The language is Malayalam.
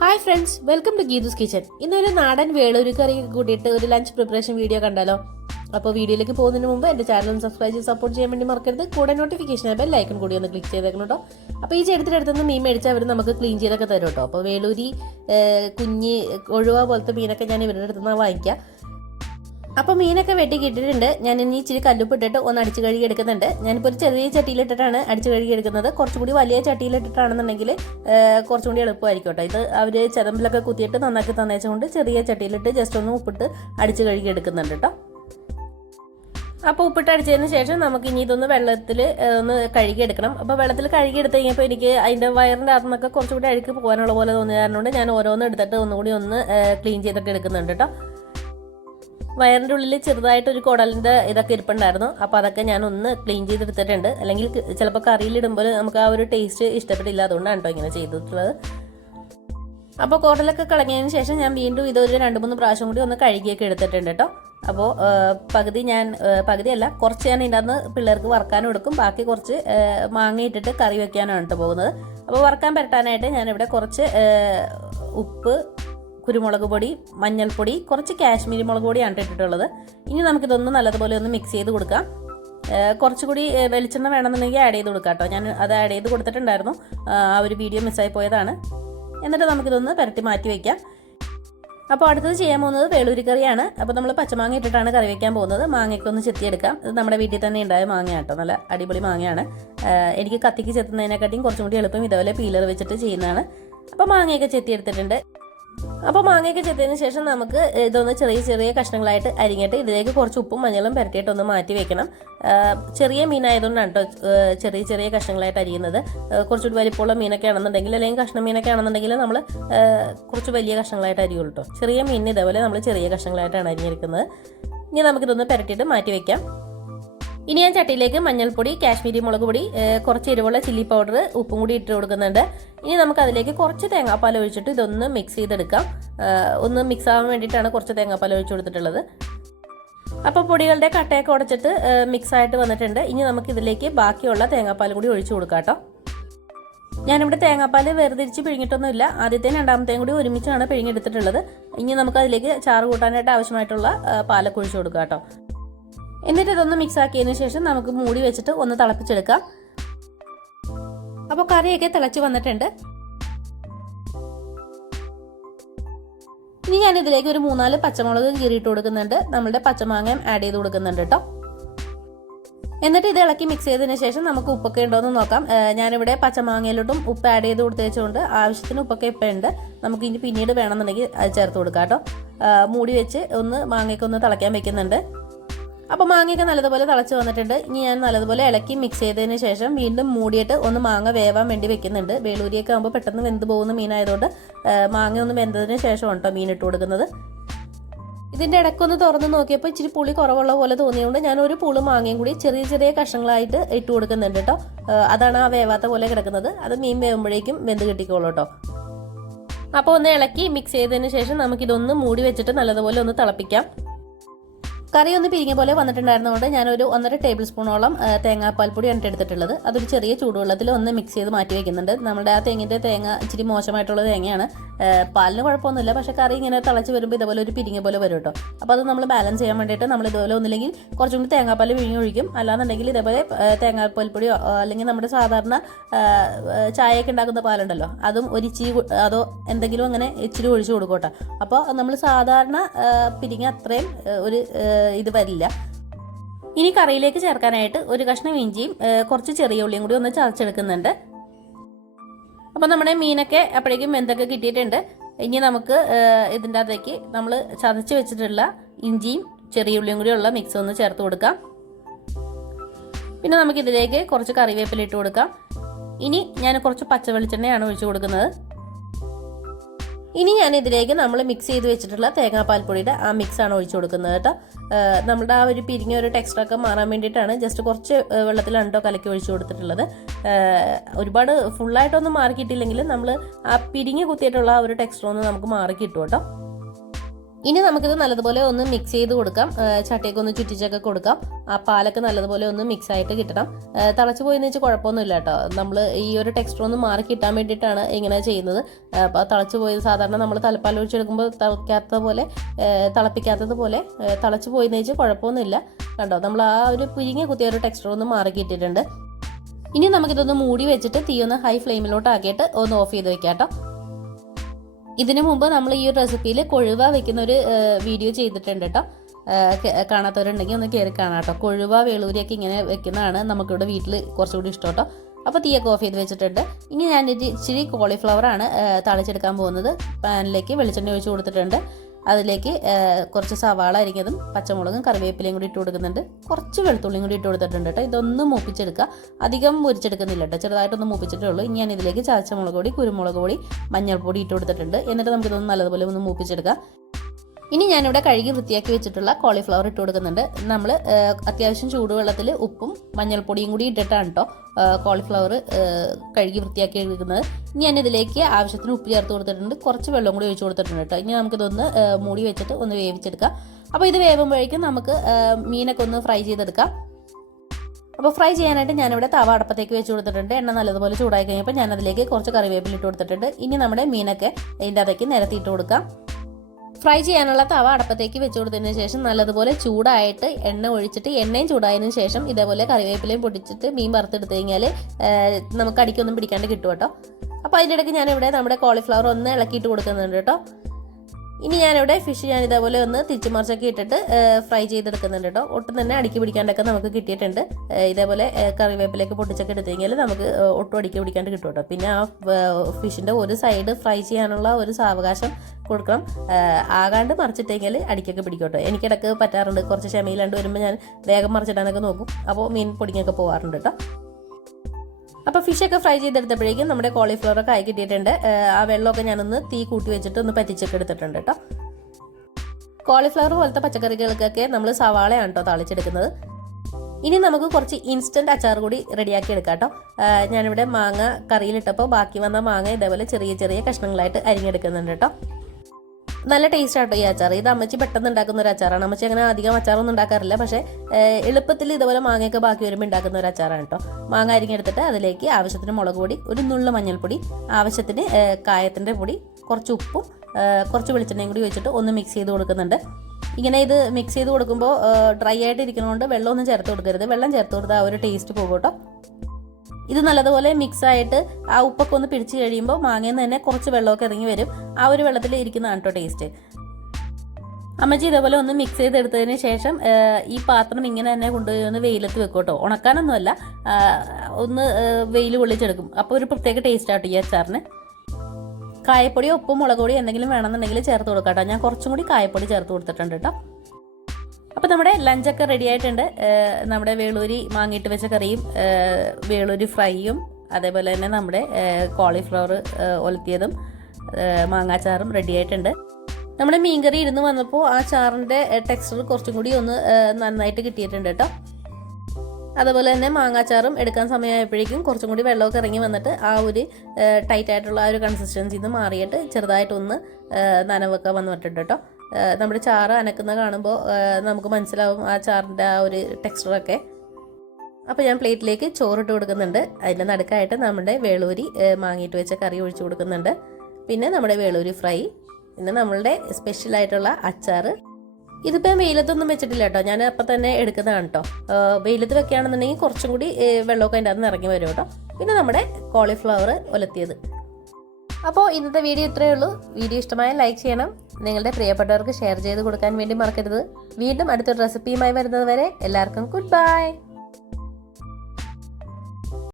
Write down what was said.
Hi friends, welcome to Geethu's kitchen. ഇന്നൊരു നാടൻ വേളൂരി കറി കൂട്ടിയിട്ട് ഒരു ലഞ്ച് പ്രിപ്പറേഷൻ വീഡിയോ കണ്ടാലോ? അപ്പോൾ വീഡിയോയിലേക്ക് പോകുന്നതിന് മുമ്പ് എൻ്റെ ചാനൽ ഒന്ന് സബ്സ്ക്രൈബ് ചെയ്ത് സപ്പോർട്ട് ചെയ്യാൻ വേണ്ടി മറക്കരുത്. കൂടെ നോട്ടിഫിക്കേഷൻ ബെൽ ഐക്കൺ കൂടി ഒന്ന് ക്ലിക്ക് ചെയ്തേക്കണം കേട്ടോ. അപ്പോൾ ഈ ചെടുത്തിനടുത്തുനിന്ന് മീൻ മേടിച്ചാൽ അവർ നമുക്ക് ക്ലീൻ ചെയ്തൊക്കെ തരും കേട്ടോ. അപ്പോൾ വേളൂരി, കുഞ്ഞ്, കൊഴുവ പോലത്തെ മീനൊക്കെ ഞാൻ ഇവരുടെ അടുത്ത് നിന്നാണ് വാങ്ങിക്കുക. അപ്പോൾ മീനൊക്കെ വെട്ടി കിട്ടിയിട്ടുണ്ട്. ഞാൻ ഇനി ഇച്ചിരി കല്ലുപ്പ് ഇട്ടിട്ട് ഒന്ന് അടിച്ച് കഴുകി എടുക്കുന്നുണ്ട്. ഞാനിപ്പോൾ ഒരു ചെറിയ ചട്ടിയിലിട്ടിട്ടാണ് അടിച്ച് കഴുകി എടുക്കുന്നത്. കുറച്ചുകൂടി വലിയ ചട്ടിയിലിട്ടിട്ടാണെന്നുണ്ടെങ്കിൽ കുറച്ചും കൂടി എളുപ്പമായിരിക്കും കേട്ടോ. ഇത് അവർ ചെതമ്പിലൊക്കെ കുത്തിയിട്ട് നന്നാക്കി തന്നേച്ചുകൊണ്ട് ചെറിയ ചട്ടിയിലിട്ട് ജസ്റ്റ് ഒന്ന് ഉപ്പിട്ട് അടിച്ച് കഴുകി എടുക്കുന്നുണ്ട് കേട്ടോ. അപ്പോൾ ഉപ്പിട്ട് അടിച്ചതിന് ശേഷം നമുക്ക് ഇനി ഇതൊന്ന് വെള്ളത്തിൽ ഒന്ന് കഴുകിയെടുക്കണം. അപ്പോൾ വെള്ളത്തിൽ കഴുകിയെടുത്ത് കഴിഞ്ഞപ്പോൾ എനിക്ക് അതിൻ്റെ വയറിൻ്റെ അകത്തുനിന്നൊക്കെ കുറച്ചുകൂടി അഴുക്ക് പോകാനുള്ള പോലെ തോന്നിയ കാരണം ഞാൻ ഓരോന്ന് എടുത്തിട്ട് ഒന്നുകൂടി ഒന്ന് ക്ലീൻ ചെയ്തൊക്കെ എടുക്കുന്നുണ്ട് കേട്ടോ. വയറിൻ്റെ ഉള്ളിൽ ചെറുതായിട്ടൊരു കുടലിൻ്റെ ഇതൊക്കെ ഇരിപ്പുണ്ടായിരുന്നു. അപ്പോൾ അതൊക്കെ ഞാൻ ഒന്ന് ക്ലീൻ ചെയ്തെടുത്തിട്ടുണ്ട്. അല്ലെങ്കിൽ ചിലപ്പോൾ കറിയിലിടുമ്പോൾ നമുക്ക് ആ ഒരു ടേസ്റ്റ് ഇഷ്ടപ്പെട്ടില്ല. അതുകൊണ്ടാണ് കേട്ടോ ഇങ്ങനെ ചെയ്തിട്ടുള്ളത്. അപ്പോൾ കുടലൊക്കെ കളഞ്ഞതിന് ശേഷം ഞാൻ വീണ്ടും ഇതൊരു 2-3 പ്രാവശ്യം കൂടി ഒന്ന് കഴുകിയൊക്കെ എടുത്തിട്ടുണ്ട് കേട്ടോ. അപ്പോൾ പകുതിയല്ല, കുറച്ച് ഞാൻ ഇതിൻ്റെ അന്ന് പിള്ളേർക്ക് വറുക്കാനും എടുക്കും. ബാക്കി കുറച്ച് മാങ്ങ ഇട്ടിട്ട് കറി വെക്കാനാണ് കേട്ടോ പോകുന്നത്. അപ്പോൾ വറുക്കാൻ പരട്ടാനായിട്ട് ഞാനിവിടെ കുറച്ച് ഉപ്പ്, കുരുമുളക് പൊടി, മഞ്ഞൾപ്പൊടി, കുറച്ച് കാശ്മീരി മുളക് പൊടിയാണ് ഇട്ടിട്ടുള്ളത്. ഇനി നമുക്കിതൊന്ന് നല്ലതുപോലെ ഒന്ന് മിക്സ് ചെയ്ത് കൊടുക്കാം. കുറച്ചുകൂടി വെളിച്ചെണ്ണ വേണമെന്നുണ്ടെങ്കിൽ ആഡ് ചെയ്ത് കൊടുക്കാം കേട്ടോ. ഞാൻ അത് ആഡ് ചെയ്ത് കൊടുത്തിട്ടുണ്ടായിരുന്നു. ആ ഒരു വീഡിയോ മിസ്സായി പോയതാണ്. എന്നിട്ട് നമുക്കിതൊന്ന് പുരട്ടി മാറ്റി വയ്ക്കാം. അപ്പോൾ അടുത്തത് ചെയ്യാൻ പോകുന്നത് വേളൂരി കറിയാണ്. അപ്പോൾ നമ്മൾ പച്ചമാങ്ങ ഇട്ടിട്ടാണ് കറി വയ്ക്കാൻ പോകുന്നത്. മാങ്ങയൊക്കെ ഒന്ന് ചെത്തിയെടുക്കാം. ഇത് നമ്മുടെ വീട്ടിൽ തന്നെ ഉണ്ടായ മാങ്ങ കേട്ടോ. നല്ല അടിപൊളി മാങ്ങയാണ്. എനിക്ക് കത്തിക്ക് ചെത്തുന്നതിനെക്കാട്ടിയും കുറച്ചും കൂടി എളുപ്പം ഇതേപോലെ പീലർ വെച്ചിട്ട് ചെയ്യുന്നതാണ്. അപ്പോൾ മാങ്ങയൊക്കെ ചെത്തിയെടുത്തിട്ടുണ്ട്. അപ്പോൾ മാങ്ങയൊക്കെ ചെത്തിയതിന് ശേഷം നമുക്ക് ഇതൊന്ന് ചെറിയ ചെറിയ കഷ്ണങ്ങളായിട്ട് അരിഞ്ഞിട്ട് ഇതിലേക്ക് കുറച്ച് ഉപ്പും മഞ്ഞളും പുരട്ടിയിട്ട് ഒന്ന് മാറ്റി വെക്കണം. ചെറിയ മീനായതുകൊണ്ടാണ് കേട്ടോ ചെറിയ ചെറിയ കഷ്ണങ്ങളായിട്ട് അരിയുന്നത്. കുറച്ചുകൂടി വലിപ്പമുള്ള മീനൊക്കെ ആണെന്നുണ്ടെങ്കിൽ, അല്ലെങ്കിൽ കഷ്ണം മീനൊക്കെ ആണെന്നുണ്ടെങ്കിൽ നമ്മൾ കുറച്ച് വലിയ കഷ്ണങ്ങളായിട്ട് അരിയുള്ളൂ കേട്ടോ. ചെറിയ മീനിന് ഇതേപോലെ നമ്മൾ ചെറിയ കഷ്ണങ്ങളായിട്ടാണ് അരിഞ്ഞിരിക്കുന്നത്. ഇനി നമുക്കിതൊന്ന് പുരട്ടിയിട്ട് മാറ്റി വെക്കാം. ഇനി ഞാൻ ചട്ടിയിലേക്ക് മഞ്ഞൾപ്പൊടി, കാശ്മീരി മുളക് പൊടി, കുറച്ച് എരിവുള്ള ചില്ലി പൗഡർ, ഉപ്പും കൂടി ഇട്ട് കൊടുക്കുന്നുണ്ട്. ഇനി നമുക്ക് അതിലേക്ക് കുറച്ച് തേങ്ങാപ്പാൽ ഒഴിച്ചിട്ട് ഇതൊന്ന് മിക്സ് ചെയ്തെടുക്കാം. ഒന്ന് മിക്സ് ആവാൻ വേണ്ടിയിട്ടാണ് കുറച്ച് തേങ്ങാപ്പാൽ ഒഴിച്ചു കൊടുത്തിട്ടുള്ളത്. അപ്പോൾ പൊടികളുടെ കട്ടയൊക്കെ ഉടച്ചിട്ട് മിക്സ് ആയിട്ട് വന്നിട്ടുണ്ട്. ഇനി നമുക്ക് ഇതിലേക്ക് ബാക്കിയുള്ള തേങ്ങാപ്പാൽ കൂടി ഒഴിച്ചു കൊടുക്കാം കേട്ടോ. ഞാനിവിടെ തേങ്ങാപ്പാൽ വേർതിരിച്ച് പിഴിഞ്ഞിട്ടൊന്നുമില്ല. ആദ്യത്തെയും രണ്ടാമത്തെയും കൂടി ഒരുമിച്ചാണ് പിഴിഞ്ഞെടുത്തിട്ടുള്ളത്. ഇനി നമുക്ക് അതിലേക്ക് ചാറ് കൂട്ടാനായിട്ട് ആവശ്യമായിട്ടുള്ള പാലൊക്കെ ഒഴിച്ചു കൊടുക്കാം കേട്ടോ. എന്നിട്ട് ഇതൊന്ന് മിക്സ് ആക്കിയതിന് ശേഷം നമുക്ക് മൂടി വെച്ചിട്ട് ഒന്ന് തിളപ്പിച്ചെടുക്കാം. അപ്പോൾ കറിയൊക്കെ തിളച്ച് വന്നിട്ടുണ്ട്. ഇനി ഞാൻ ഇതിലേക്ക് ഒരു 3-4 പച്ചമുളക് കീറിയിട്ട് കൊടുക്കുന്നുണ്ട്. നമ്മളുടെ പച്ചമാങ്ങയും ആഡ് ചെയ്ത് കൊടുക്കുന്നുണ്ട് കേട്ടോ. എന്നിട്ട് ഇത് ഇളക്കി മിക്സ് ചെയ്തതിന് ശേഷം നമുക്ക് ഉപ്പൊക്കെ ഉണ്ടോ എന്ന് നോക്കാം. ഞാനിവിടെ പച്ചമാങ്ങയിലോട്ടും ഉപ്പ് ആഡ് ചെയ്ത് കൊടുത്തേച്ചുകൊണ്ട് ആവശ്യത്തിന് ഉപ്പൊക്കെ ഇപ്പം ഉണ്ട്. നമുക്ക് ഇനി പിന്നീട് വേണമെന്നുണ്ടെങ്കിൽ അത് ചേർത്ത് കൊടുക്കാം കേട്ടോ. മൂടി വെച്ച് ഒന്ന് മാങ്ങയൊക്കെ ഒന്ന് തിളയ്ക്കാൻ വെക്കുന്നുണ്ട്. അപ്പോൾ മാങ്ങയൊക്കെ നല്ലതുപോലെ തിളച്ച് വന്നിട്ടുണ്ട്. ഇനി ഞാൻ നല്ലതുപോലെ ഇളക്കി മിക്സ് ചെയ്തതിന് ശേഷം വീണ്ടും മൂടിയിട്ട് ഒന്ന് മാങ്ങ വേവാൻ വേണ്ടി വെക്കുന്നുണ്ട്. വേളൂരിയൊക്കെ ആകുമ്പോൾ പെട്ടെന്ന് വെന്ത് പോകുന്ന മീനായതുകൊണ്ട് മാങ്ങ ഒന്ന് വെന്തതിന് ശേഷമാണ് കേട്ടോ മീൻ ഇട്ട് കൊടുക്കുന്നത്. ഇതിൻ്റെ ഇടയ്ക്കൊന്ന് തുറന്ന് നോക്കിയപ്പോൾ ഇച്ചിരി പുളി കുറവുള്ള പോലെ തോന്നിയതുകൊണ്ട് ഞാൻ ഒരു പുളി മാങ്ങയും കൂടി ചെറിയ ചെറിയ കഷ്ണങ്ങളായിട്ട് ഇട്ട് കൊടുക്കുന്നുണ്ട് കേട്ടോ. അതാണ് ആ വേവാത്ത പോലെ കിടക്കുന്നത്. അത് മീൻ വേവുമ്പോഴേക്കും വെന്ത് കിട്ടിക്കോളൂ കേട്ടോ. അപ്പോൾ ഒന്ന് ഇളക്കി മിക്സ് ചെയ്തതിന് ശേഷം നമുക്കിതൊന്ന് മൂടി വെച്ചിട്ട് നല്ലതുപോലെ ഒന്ന് തിളപ്പിക്കാം. കറി ഒന്ന് പിരിഞ്ഞ പോലെ വന്നിട്ടുണ്ടായിരുന്നതുകൊണ്ട് ഞാനൊരു 1.5 ടേബിൾ സ്പൂണോളം തേങ്ങാപ്പാൽപ്പൊടിയാണ് എടുത്തിട്ടുള്ളത്. അതൊരു ചെറിയ ചൂടുവെള്ളത്തിൽ ഒന്ന് മിക്സ് ചെയ്ത് മാറ്റി വെക്കുന്നുണ്ട്. നമ്മുടെ ആ തേങ്ങ ഇച്ചിരി മോശമായിട്ടുള്ള തേങ്ങയാണ്. പാലിന് കുഴപ്പമൊന്നുമില്ല, പക്ഷേ കറി ഇങ്ങനെ തിളച്ച് വരുമ്പോൾ ഇതുപോലെ ഒരു പിരിഞ്ഞ പോലെ വരും കേട്ടോ. അപ്പോൾ അത് നമ്മൾ ബാലൻസ് ചെയ്യാൻ വേണ്ടിയിട്ട് നമ്മൾ ഇതുപോലെ ഒന്നില്ലെങ്കിൽ കുറച്ചും കൂടി തേങ്ങാപ്പാൽ പിഴിഞ്ഞ് ഒഴിക്കും. അല്ലാന്നുണ്ടെങ്കിൽ ഇതേപോലെ തേങ്ങാപ്പാൽപ്പൊടിയോ അല്ലെങ്കിൽ നമ്മുടെ സാധാരണ ചായയൊക്കെ ഉണ്ടാക്കുന്ന പാലുണ്ടല്ലോ, അതും ഒരിച്ചിരി അതോ എന്തെങ്കിലും അങ്ങനെ ഇച്ചിരി ഒഴിച്ച് കൊടുക്കും കേട്ടോ. അപ്പോൾ നമ്മൾ സാധാരണ പിരിഞ്ഞ അത്രയും ഒരു ഇത് വരില്ല. ഇനി കറിയിലേക്ക് ചേർക്കാനായിട്ട് ഒരു കഷ്ണം ഇഞ്ചിയും കുറച്ച് ചെറിയ ഉള്ളിയും കൂടി ഒന്ന് ചതച്ചെടുക്കുന്നുണ്ട്. അപ്പോൾ നമ്മുടെ മീനൊക്കെ അപ്പോഴേക്കും വെന്തൊക്കെ കിട്ടിയിട്ടുണ്ട്. ഇനി നമുക്ക് ഇതിൻ്റെ അകത്തേക്ക് നമ്മൾ ചതച്ച് വെച്ചിട്ടുള്ള ഇഞ്ചിയും ചെറിയ ഉള്ളിയും കൂടി ഉള്ള മിക്സ് ഒന്ന് ചേർത്ത് കൊടുക്കാം. പിന്നെ നമുക്കിതിലേക്ക് കുറച്ച് കറിവേപ്പില ഇട്ട് കൊടുക്കാം. ഇനി ഞാൻ കുറച്ച് പച്ച വെളിച്ചെണ്ണയാണ് ഒഴിച്ചു കൊടുക്കുന്നത്. ഇനി ഞാൻ ഇതിലേക്ക് നമ്മൾ മിക്സ് ചെയ്ത് വെച്ചിട്ടുള്ള തേങ്ങാപ്പാൽപ്പൊടിയുടെ ആ മിക്സാണ് ഒഴിച്ചു കൊടുക്കുന്നത് കേട്ടോ. നമ്മുടെ ആ ഒരു പിരിഞ്ഞ ഒരു ടെക്സ്ചറൊക്കെ മാറാൻ വേണ്ടിയിട്ടാണ് ജസ്റ്റ് കുറച്ച് വെള്ളത്തിലാണ് കേട്ടോ കലക്കി ഒഴിച്ചു കൊടുത്തിട്ടുള്ളത്. ഒരുപാട് ഫുള്ളായിട്ടൊന്നും മാറി കിട്ടിയില്ലെങ്കിലും നമ്മൾ ആ പിരിഞ്ഞ് കുത്തിയിട്ടുള്ള ആ ഒരു ടെക്സ്ചർ ഒന്ന് നമുക്ക് മാറി കിട്ടും കേട്ടോ. ഇനി നമുക്കിത് നല്ലതുപോലെ ഒന്ന് മിക്സ് ചെയ്ത് കൊടുക്കാം. ചട്ടിയൊക്കെ ഒന്ന് ചുറ്റിച്ചൊക്കെ കൊടുക്കാം. ആ പാലൊക്കെ നല്ലതുപോലെ ഒന്ന് മിക്സ് ആയിട്ട് കിട്ടണം. തിളച്ച് പോയെന്ന് വെച്ചാൽ കുഴപ്പമൊന്നുമില്ല കേട്ടോ. നമ്മൾ ഈ ഒരു ടെക്സ്ചർ ഒന്ന് മാറി കിട്ടാൻ വേണ്ടിയിട്ടാണ് ഇങ്ങനെ ചെയ്യുന്നത്. അപ്പോൾ തിളച്ച് പോയത് സാധാരണ നമ്മൾ തലപ്പാൽ ഒഴിച്ചെടുക്കുമ്പോൾ തിളപ്പിക്കാത്തത് പോലെ തിളച്ച് പോയെന്ന് വെച്ചാൽ കുഴപ്പമൊന്നുമില്ല. കണ്ടോ, നമ്മൾ ആ ഒരു പുരിങ്ങ കുത്തിയ ഒരു ടെക്സ്ചർ ഒന്ന് മാറി കിട്ടിയിട്ടുണ്ട്. ഇനി നമുക്കിതൊന്ന് മൂടി വെച്ചിട്ട് തീ ഒന്ന് ഹൈ ഫ്ലെയിമിലോട്ട് ആക്കിയിട്ട് ഒന്ന് ഓഫ് ചെയ്ത് വെക്കാം കേട്ടോ. ഇതിനു മുമ്പ് നമ്മൾ ഈ ഒരു റെസിപ്പിയിൽ കൊഴുവ വെക്കുന്ന ഒരു വീഡിയോ ചെയ്തിട്ടുണ്ട് കേട്ടോ. കാണാത്തവരുണ്ടെങ്കിൽ ഒന്ന് കയറി കാണാം കേട്ടോ. കൊഴുവ വേളൂരിയൊക്കെ ഇങ്ങനെ വെക്കുന്നതാണ് നമുക്കിവിടെ വീട്ടിൽ കുറച്ചുകൂടി ഇഷ്ടം കേട്ടോ. അപ്പോൾ തീയൊക്കെ ഓഫ് ചെയ്ത് വെച്ചിട്ടുണ്ട്. ഇനി ഞാൻ ഇച്ചിരി കോളിഫ്ലവറാണ് തളിച്ചെടുക്കാൻ പോകുന്നത്. പാനിലേക്ക് വെളിച്ചെണ്ണ ഒഴിച്ച് കൊടുത്തിട്ടുണ്ട്. അതിലേക്ക് കുറച്ച് സവാള അരിഞ്ഞതും പച്ചമുളകും കറിവേപ്പിലയും കൂടി ഇട്ട് കൊടുക്കുന്നുണ്ട്. കുറച്ച് വെളുത്തുള്ളിയും കൂടി ഇട്ട് കൊടുത്തിട്ടുണ്ട് കേട്ടോ. ഇതൊന്ന് മൂപ്പിച്ചെടുക്കുക, അധികം മുരിച്ചെടുക്കുന്നില്ല കേട്ടോ, ചെറുതായിട്ടൊന്ന് മൂപ്പിച്ചിട്ടേ ഉള്ളൂ. ഇനി ഞാൻ ഇതിലേക്ക് ചതച്ച മുളക് പൊടി, കുരുമുളക് പൊടി, മഞ്ഞൾപ്പൊടി ഇട്ട് കൊടുത്തിട്ടുണ്ട്. എന്നിട്ട് നമുക്കിതൊന്ന് നല്ലതുപോലെ ഒന്ന് മൂപ്പിച്ചെടുക്കാം. ഇനി ഞാനിവിടെ കഴുകി വൃത്തിയാക്കി വെച്ചിട്ടുള്ള കോളിഫ്ലവർ ഇട്ട് കൊടുക്കുന്നുണ്ട്. നമ്മൾ അത്യാവശ്യം ചൂടുവെള്ളത്തിൽ ഉപ്പും മഞ്ഞൾപ്പൊടിയും കൂടി ഇട്ടിട്ടാണ് കേട്ടോ കോളിഫ്ലവർ കഴുകി വൃത്തിയാക്കി എടുക്കുന്നത്. ഇനി ഞാൻ ഇതിലേക്ക് ആവശ്യത്തിന് ഉപ്പ് ചേർത്ത് കൊടുത്തിട്ടുണ്ട്. കുറച്ച് വെള്ളം കൂടി ഒഴിച്ച് കൊടുത്തിട്ടുണ്ട് കേട്ടോ. ഇനി നമുക്കിതൊന്ന് മൂടി വെച്ചിട്ട് ഒന്ന് വേവിച്ചെടുക്കാം. അപ്പോൾ ഇത് വേവുമ്പോഴേക്കും നമുക്ക് മീനൊക്കെ ഒന്ന് ഫ്രൈ ചെയ്തെടുക്കാം. അപ്പോൾ ഫ്രൈ ചെയ്യാനായിട്ട് ഞാനിവിടെ തവ അടുപ്പത്തേക്ക് വെച്ച് കൊടുത്തിട്ടുണ്ട്. എണ്ണ നല്ലതുപോലെ ചൂടായി കഴിഞ്ഞപ്പോൾ ഞാനതിലേക്ക് കുറച്ച് കറിവേപ്പില ഇട്ട് കൊടുത്തിട്ടുണ്ട്. ഇനി നമ്മുടെ മീനൊക്കെ ഇതിൻ്റെ അകത്തേക്ക് നിരത്തിയിട്ട് കൊടുക്കാം. ഫ്രൈ ചെയ്യാനുള്ള തവ അടുപ്പത്തേക്ക് വെച്ച് കൊടുത്തതിന് ശേഷം നല്ലതുപോലെ ചൂടായിട്ട് എണ്ണ ഒഴിച്ചിട്ട് എണ്ണയും ചൂടായതിനു ശേഷം ഇതേപോലെ കറിവേപ്പിലയും പൊടിച്ചിട്ട് മീൻ വറുത്തെടുത്ത് കഴിഞ്ഞാൽ നമുക്ക് അടിക്കൊന്നും പിടിക്കാണ്ട് കിട്ടും കേട്ടോ. അപ്പോൾ അതിൻ്റെ ഇടയ്ക്ക് ഞാനിവിടെ നമ്മുടെ കോളിഫ്ലവർ ഒന്ന് ഇളക്കിയിട്ട് കൊടുക്കുന്നുണ്ട് കേട്ടോ. ഇനി ഞാനിവിടെ ഫിഷ് ഞാൻ ഇതേപോലെ ഒന്ന് തിരിച്ചു മറിച്ചൊക്കെ ഇട്ടിട്ട് ഫ്രൈ ചെയ്തെടുക്കുന്നുണ്ട് കേട്ടോ. ഒട്ടും തന്നെ അടുക്കി പിടിക്കാണ്ടൊക്കെ നമുക്ക് കിട്ടിയിട്ടുണ്ട്. ഇതേപോലെ കറിവേപ്പിലേക്ക് പൊട്ടിച്ചൊക്കെ എടുത്തു കഴിഞ്ഞാൽ നമുക്ക് ഒട്ടും അടുക്കി പിടിക്കാണ്ട് കിട്ടും കേട്ടോ. പിന്നെ ആ ഫിഷിൻ്റെ ഒരു സൈഡ് ഫ്രൈ ചെയ്യാനുള്ള ഒരു സാവകാശം കൊടുക്കണം. ആകാണ്ട് മറിച്ചിട്ട് കഴിഞ്ഞാൽ അടിക്കൊക്കെ പിടിക്കും കേട്ടോ. എനിക്കിടക്ക് പറ്റാറുണ്ട്. കുറച്ച് ക്ഷമയിലാണ്ട് വരുമ്പോൾ ഞാൻ വേഗം മറിച്ചിടാനൊക്കെ നോക്കും. അപ്പോൾ മീൻ പൊടിങ്ങൊക്കെ പോകാറുണ്ട് കേട്ടോ. അപ്പോൾ ഫിഷൊക്കെ ഫ്രൈ ചെയ്തെടുത്തപ്പോഴേക്കും നമ്മുടെ കോളിഫ്ലവറൊക്കെ ആയി കിട്ടിയിട്ടുണ്ട്. ആ വെള്ളമൊക്കെ ഞാനൊന്ന് തീ കൂട്ടി വെച്ചിട്ട് ഒന്ന് പറ്റിച്ചൊക്കെ എടുത്തിട്ടുണ്ട് കേട്ടോ. കോളിഫ്ലവർ പോലത്തെ പച്ചക്കറികൾക്കൊക്കെ നമ്മൾ സവാളയാണ് കേട്ടോ താളിച്ചെടുക്കുന്നത്. ഇനി നമുക്ക് കുറച്ച് ഇൻസ്റ്റൻറ്റ് അച്ചാർ കൂടി റെഡിയാക്കി എടുക്കാം കേട്ടോ. ഞാനിവിടെ മാങ്ങ കറിയിലിട്ടപ്പോൾ ബാക്കി വന്ന മാങ്ങ ഇതേപോലെ ചെറിയ ചെറിയ കഷ്ണങ്ങളായിട്ട് അരിഞ്ഞെടുക്കുന്നുണ്ട് കേട്ടോ. നല്ല ടേസ്റ്റ് ആട്ടോ ഈ അച്ചാർ. ഇത് അമ്മച്ചി പെട്ടെന്ന് ഉണ്ടാക്കുന്ന ഒരു അച്ചാറാണ്. അമ്മച്ചി അങ്ങനെ അധികം അച്ചാറൊന്നും ഉണ്ടാക്കാറില്ല, പക്ഷേ എളുപ്പത്തിൽ ഇതുപോലെ മാങ്ങയൊക്കെ ബാക്കി വരുമ്പോൾ ഉണ്ടാക്കുന്ന ഒരു അച്ചാറാണ് കേട്ടോ. മാങ്ങ അരിഞ്ഞെടുത്തിട്ട് അതിലേക്ക് ആവശ്യത്തിന് മുളക് പൊടി, ഒരു നുള്ളു മഞ്ഞൾപ്പൊടി, ആവശ്യത്തിന് കായത്തിൻ്റെ പൊടി, കുറച്ച് ഉപ്പും കുറച്ച് വെളിച്ചെണ്ണയും കൂടി വെച്ചിട്ട് ഒന്ന് മിക്സ് ചെയ്ത് കൊടുക്കുന്നുണ്ട്. ഇങ്ങനെ ഇത് മിക്സ് ചെയ്ത് കൊടുക്കുമ്പോൾ ഡ്രൈ ആയിട്ട് ഇരിക്കുന്നതുകൊണ്ട് വെള്ളമൊന്നും ചേർത്ത് കൊടുക്കരുത്. വെള്ളം ചേർത്ത് കൊടുത്താൽ ആ ഒരു ടേസ്റ്റ് പോകും കേട്ടോ. ഇത് നല്ലതുപോലെ മിക്സായിട്ട് ആ ഉപ്പൊക്കെ ഒന്ന് പിടിച്ച് കഴിയുമ്പോൾ മാങ്ങയിൽ നിന്ന് തന്നെ കുറച്ച് വെള്ളമൊക്കെ ഇറങ്ങി വരും. ആ ഒരു വെള്ളത്തിൽ ഇരിക്കുന്നതാണ് കേട്ടോ ടേസ്റ്റ്. അമ്മച്ചി ഇതേപോലെ ഒന്ന് മിക്സ് ചെയ്തെടുത്തതിന് ശേഷം ഈ പാത്രം ഇങ്ങനെ തന്നെ കൊണ്ടുപോയി ഒന്ന് വെയിലത്ത് വെക്കും കേട്ടോ. ഉണക്കാനൊന്നുമല്ല, ഒന്ന് വെയിൽ കൊള്ളിച്ചെടുക്കും. അപ്പോൾ ഒരു പ്രത്യേക ടേസ്റ്റ് ആട്ടോ ഈ അച്ചാറിന്. കായപ്പൊടിയോ ഉപ്പും മുളക് പൊടിയോ എന്തെങ്കിലും വേണമെന്നുണ്ടെങ്കിൽ ചേർത്ത് കൊടുക്കാം കേട്ടോ. ഞാൻ കുറച്ചും കൂടി കായപ്പൊടി ചേർത്ത് കൊടുത്തിട്ടുണ്ട് കേട്ടോ. അപ്പോൾ നമ്മുടെ ലഞ്ചൊക്കെ റെഡി ആയിട്ടുണ്ട്. നമ്മുടെ വേളൂരി മാങ്ങിയിട്ട് വെച്ച കറിയും വേളൂരി ഫ്രൈയും അതേപോലെ തന്നെ നമ്മുടെ കോളിഫ്ലവർ ഒലത്തിയതും മാങ്ങാച്ചാറും റെഡി ആയിട്ടുണ്ട്. നമ്മുടെ മീൻകറി ഇരുന്ന് വന്നപ്പോൾ ആ ചാറിൻ്റെ ടെക്സ്ചർ കുറച്ചും കൂടി ഒന്ന് നന്നായിട്ട് കിട്ടിയിട്ടുണ്ട് കേട്ടോ. അതുപോലെ തന്നെ മാങ്ങാച്ചാറും എടുക്കാൻ സമയമായപ്പോഴേക്കും കുറച്ചും കൂടി വെള്ളമൊക്കെ ഇറങ്ങി വന്നിട്ട് ആ ഒരു ടൈറ്റ് ആയിട്ടുള്ള ആ ഒരു കൺസിസ്റ്റൻസിയിൽ നിന്ന് മാറിയിട്ട് ചെറുതായിട്ടൊന്ന് നനവൊക്കെ വന്നിട്ടുണ്ട് കേട്ടോ. നമ്മുടെ ചാറ് അനക്കുന്ന കാണുമ്പോൾ നമുക്ക് മനസ്സിലാവും ആ ചാറിൻ്റെ ആ ഒരു ടെക്സ്ചറൊക്കെ. അപ്പോൾ ഞാൻ പ്ലേറ്റിലേക്ക് ചോറിട്ട് കൊടുക്കുന്നുണ്ട്. അതിൻ്റെ നടുക്കായിട്ട് നമ്മുടെ വേളൂരി മാങ്ങിയിട്ട് വെച്ച കറി ഒഴിച്ച് കൊടുക്കുന്നുണ്ട്. പിന്നെ നമ്മുടെ വേളൂരി ഫ്രൈ, പിന്നെ നമ്മളുടെ സ്പെഷ്യലായിട്ടുള്ള അച്ചാർ. ഇതിപ്പോൾ വെയിലത്തൊന്നും വെച്ചിട്ടില്ല കേട്ടോ, ഞാൻ അപ്പം തന്നെ എടുക്കുന്നതാണ് കേട്ടോ. വെയിലത്ത് വെക്കുകയാണെന്നുണ്ടെങ്കിൽ കുറച്ചും കൂടി വെള്ളമൊക്കെ അതിൻ്റെ അകത്ത് ഇറങ്ങി വരും കേട്ടോ. പിന്നെ നമ്മുടെ കോളിഫ്ലവർ ഒലത്തിയത്. അപ്പോൾ ഇന്നത്തെ വീഡിയോ ഇത്രയേ ഉള്ളൂ. വീഡിയോ ഇഷ്ടമായ ലൈക്ക് ചെയ്യണം. നിങ്ങളുടെ പ്രിയപ്പെട്ടവർക്ക് ഷെയർ ചെയ്ത് കൊടുക്കാൻ വേണ്ടി മറക്കരുത്. വീണ്ടും അടുത്തൊരു റെസിപ്പിയുമായി വരുന്നത് വരെ എല്ലാവർക്കും ഗുഡ് ബൈ.